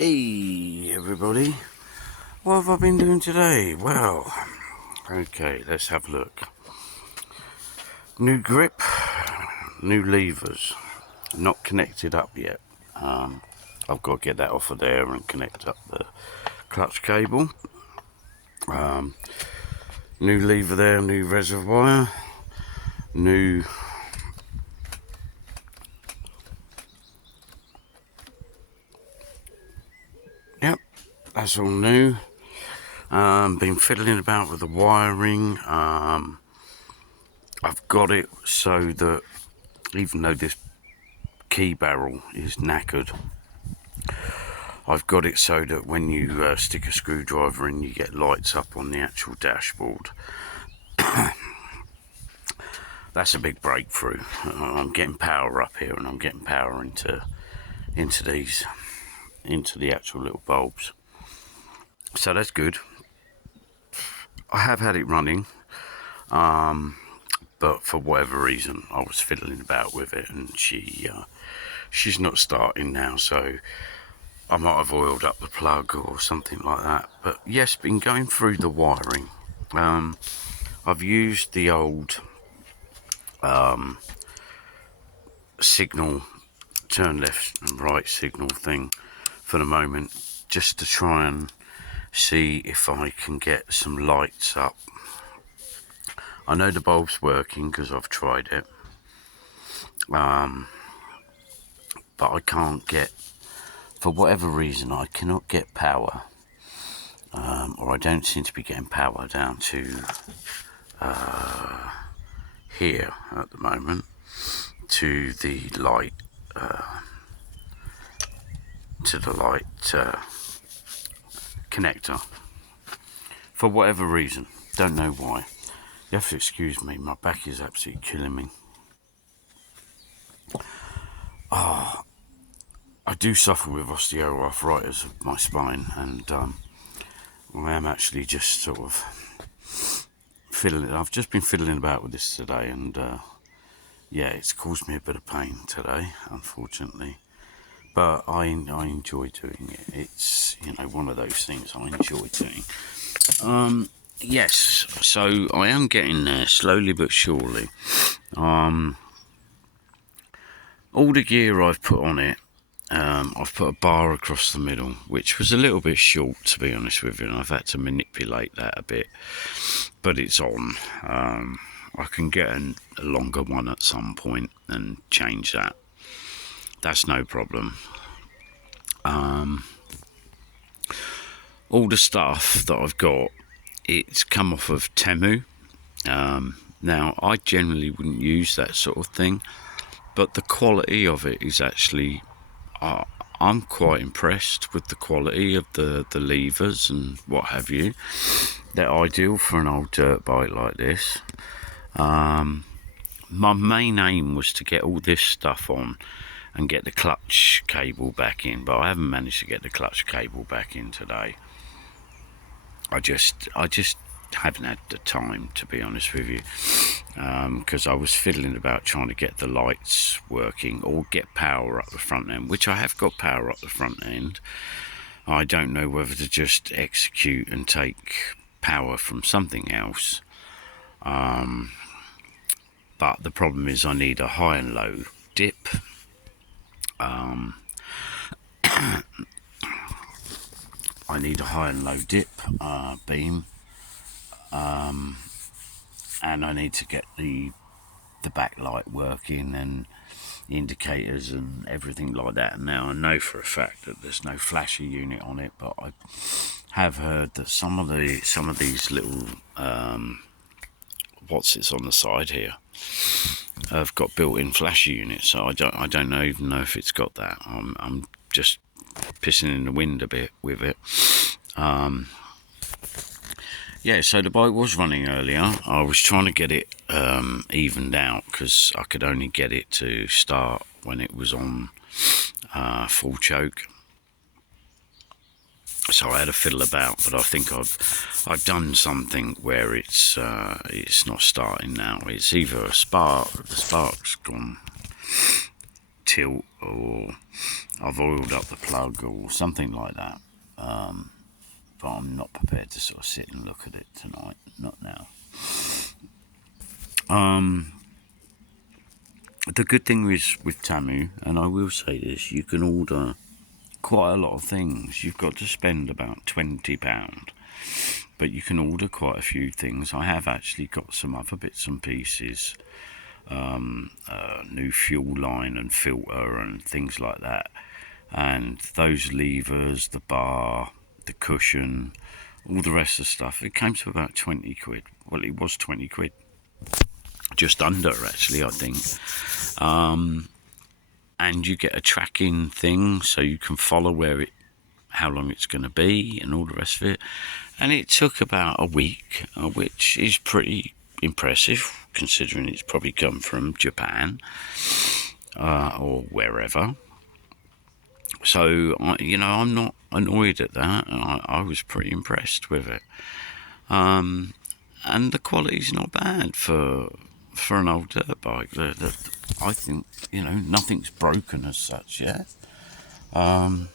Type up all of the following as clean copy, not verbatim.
Hey everybody, what have I been doing today? Well, okay, let's have a look. New grip, new levers, not connected up yet. I've got to get that off of there and connect up the clutch cable. New lever there, new reservoir, new yep, that's all new. Been fiddling about with the wiring. I've got it so that even though this key barrel is knackered, I've got it so that when you stick a screwdriver in, you get lights up on the actual dashboard. That's a big breakthrough. I'm getting power up here, and I'm getting power into the actual little bulbs. So that's good. I have had it running, but for whatever reason, I was fiddling about with it, and she's not starting now. So I might have oiled up the plug or something like that. But yes, been going through the wiring. I've used the old signal, turn left and right signal thing for the moment, just to try and see if I can get some lights up. I know the bulb's working because I've tried it, but I can't get, for whatever reason, I cannot get power, or I don't seem to be getting power down to here at the moment, to the light, connector, for whatever reason. Don't know why. You have to excuse me, my back is absolutely killing me. I do suffer with osteoarthritis of my spine, and I am actually just sort of fiddling. I've just been fiddling about with this today, and yeah, it's caused me a bit of pain today, unfortunately. But I enjoy doing it. It's, one of those things I enjoy doing. Yes, so I am getting there, slowly but surely. All the gear I've put on it, I've put a bar across the middle, which was a little bit short, to be honest with you, and I've had to manipulate that a bit, but it's on. I can get a longer one at some point and change that. That's no problem. All the stuff that I've got, it's come off of Temu. Now, I generally wouldn't use that sort of thing, but the quality of it is actually, I'm quite impressed with the quality of the levers and what have you. They're ideal for an old dirt bike like this. My main aim was to get all this stuff on and get the clutch cable back in, but I haven't managed to get the clutch cable back in today. I just haven't had the time, to be honest with you, because I was fiddling about trying to get the lights working or get power up the front end, which I have got power up the front end. I don't know whether to just execute and take power from something else, but the problem is I need a high and low dip. I need a high and low dip beam, and I need to get the backlight working and the indicators and everything like that. Now, I know for a fact that there's no flasher unit on it, but I have heard that some of these little what's it's on the side here have got built-in flasher units, so I don't even know if it's got that. I'm just pissing in the wind a bit with it. Yeah, so the bike was running earlier. I was trying to get it evened out because I could only get it to start when it was on full choke. So I had to fiddle about, but I think I've done something where it's not starting now. It's either the spark's gone tilt, or I've oiled up the plug or something like that. But I'm not prepared to sort of sit and look at it tonight, not now. The good thing is with Tamu, and I will say this, you can order quite a lot of things. You've got to spend about £20, but you can order quite a few things. I have actually got some other bits and pieces, new fuel line and filter and things like that, and those levers, the bar, the cushion, all the rest of the stuff. It came to about 20 quid. Well, it was 20 quid, just under actually, I think. And you get a tracking thing, so you can follow how long it's going to be and all the rest of it. And it took about a week, which is pretty impressive considering it's probably come from Japan or wherever. So I'm not annoyed at that. I was pretty impressed with it, and the quality's not bad for an old dirt bike. I think nothing's broken as such yet. Yeah,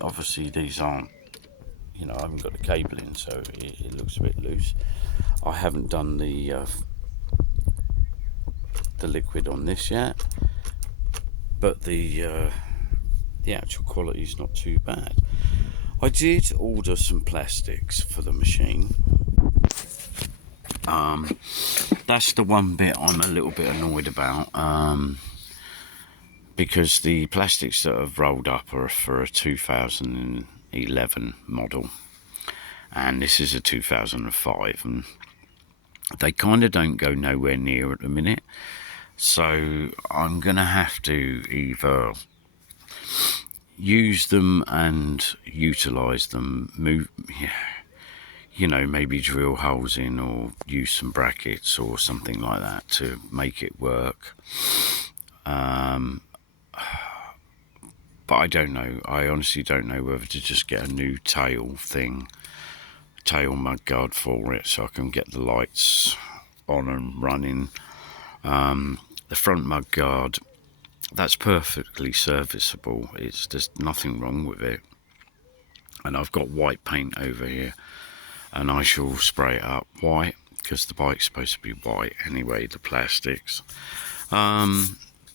obviously these aren't, I haven't got the cable in, so it looks a bit loose. I haven't done the liquid on this yet, but the actual quality is not too bad. I did order some plastics for the machine. That's the one bit I'm a little bit annoyed about, because the plastics that have rolled up are for a 2011 model, and this is a 2005, and they kind of don't go nowhere near at the minute. So I'm gonna have to either use them and utilise them, maybe drill holes in or use some brackets or something like that to make it work. But I don't know. I honestly don't know whether to just get a new tail mud guard for it, so I can get the lights on and running. The front mud guard, that's perfectly serviceable. There's nothing wrong with it. And I've got white paint over here, and I shall spray it up white, because the bike's supposed to be white anyway, the plastics.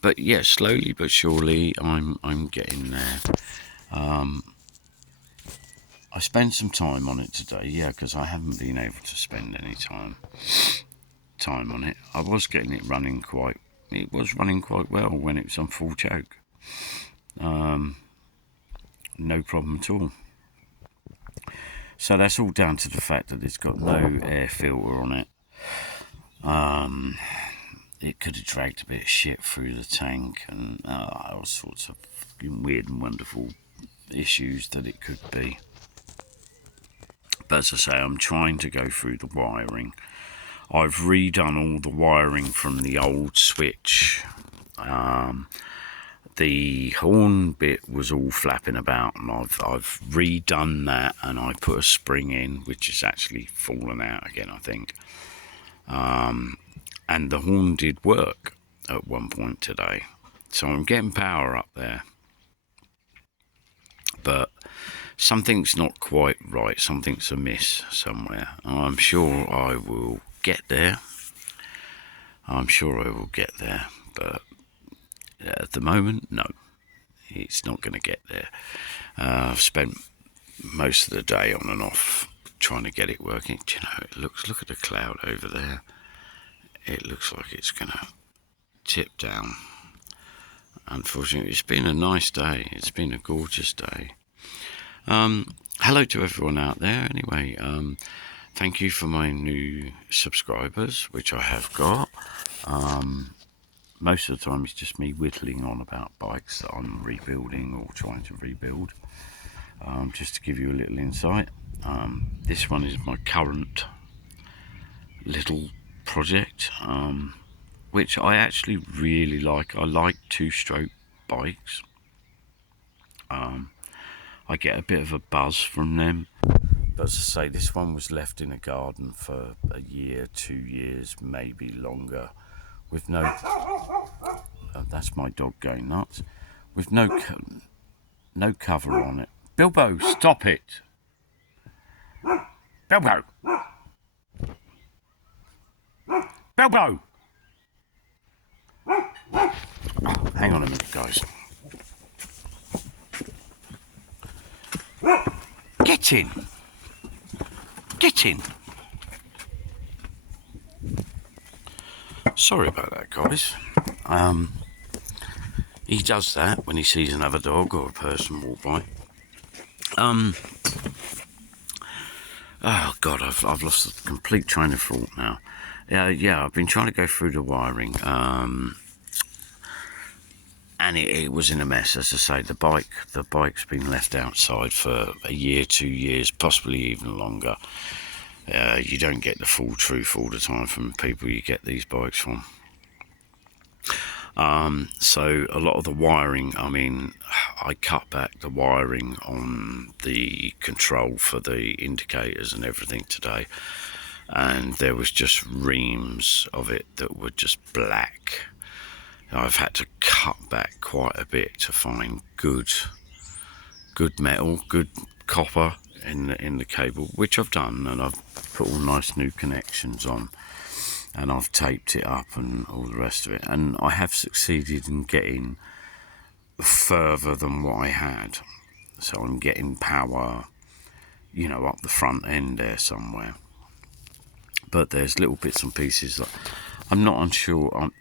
But yeah, slowly but surely I'm getting there. I spent some time on it today, because I haven't been able to spend any time on it. I was getting it running quite well when it was on full choke. No problem at all. So that's all down to the fact that it's got no air filter on it. It could have dragged a bit of shit through the tank, and all sorts of weird and wonderful issues that it could be. But as I say, I'm trying to go through the wiring. I've redone all the wiring from the old switch. The horn bit was all flapping about, and I've redone that, and I put a spring in, which is actually fallen out again, I think. And the horn did work at one point today, so I'm getting power up there. But something's not quite right, something's amiss somewhere. I'm sure I will get there. But at the moment, no, it's not going to get there. I've spent most of the day on and off trying to get it working. Do you know, look at the cloud over there. It looks like it's going to tip down. Unfortunately, it's been a nice day. It's been a gorgeous day. Hello to everyone out there. Anyway, thank you for my new subscribers, which I have got. Most of the time it's just me whittling on about bikes that I'm rebuilding or trying to rebuild. Just to give you a little insight, this one is my current little project, which I actually really like. I like two-stroke bikes. I get a bit of a buzz from them. But as I say, this one was left in a garden for a year, 2 years, maybe longer, with no That's my dog going nuts. With no cover on it. Bilbo, stop it! Bilbo! Bilbo! Oh, hang on a minute, guys. Get in! Get in! Sorry about that, guys. He does that when he sees another dog or a person walk by. Oh God, I've lost the complete train of thought now. Yeah, I've been trying to go through the wiring, and it was in a mess. As I say, the bike's been left outside for a year, 2 years, possibly even longer. You don't get the full truth all the time from people you get these bikes from. So a lot of the wiring, I mean, I cut back the wiring on the control for the indicators and everything today, and there was just reams of it that were just black. I've had to cut back quite a bit to find good metal, good copper in the cable, which I've done, and I've put all nice new connections on, and I've taped it up and all the rest of it, and I have succeeded in getting further than what I had. So I'm getting power, up the front end there somewhere. But there's little bits and pieces that I'm not unsure.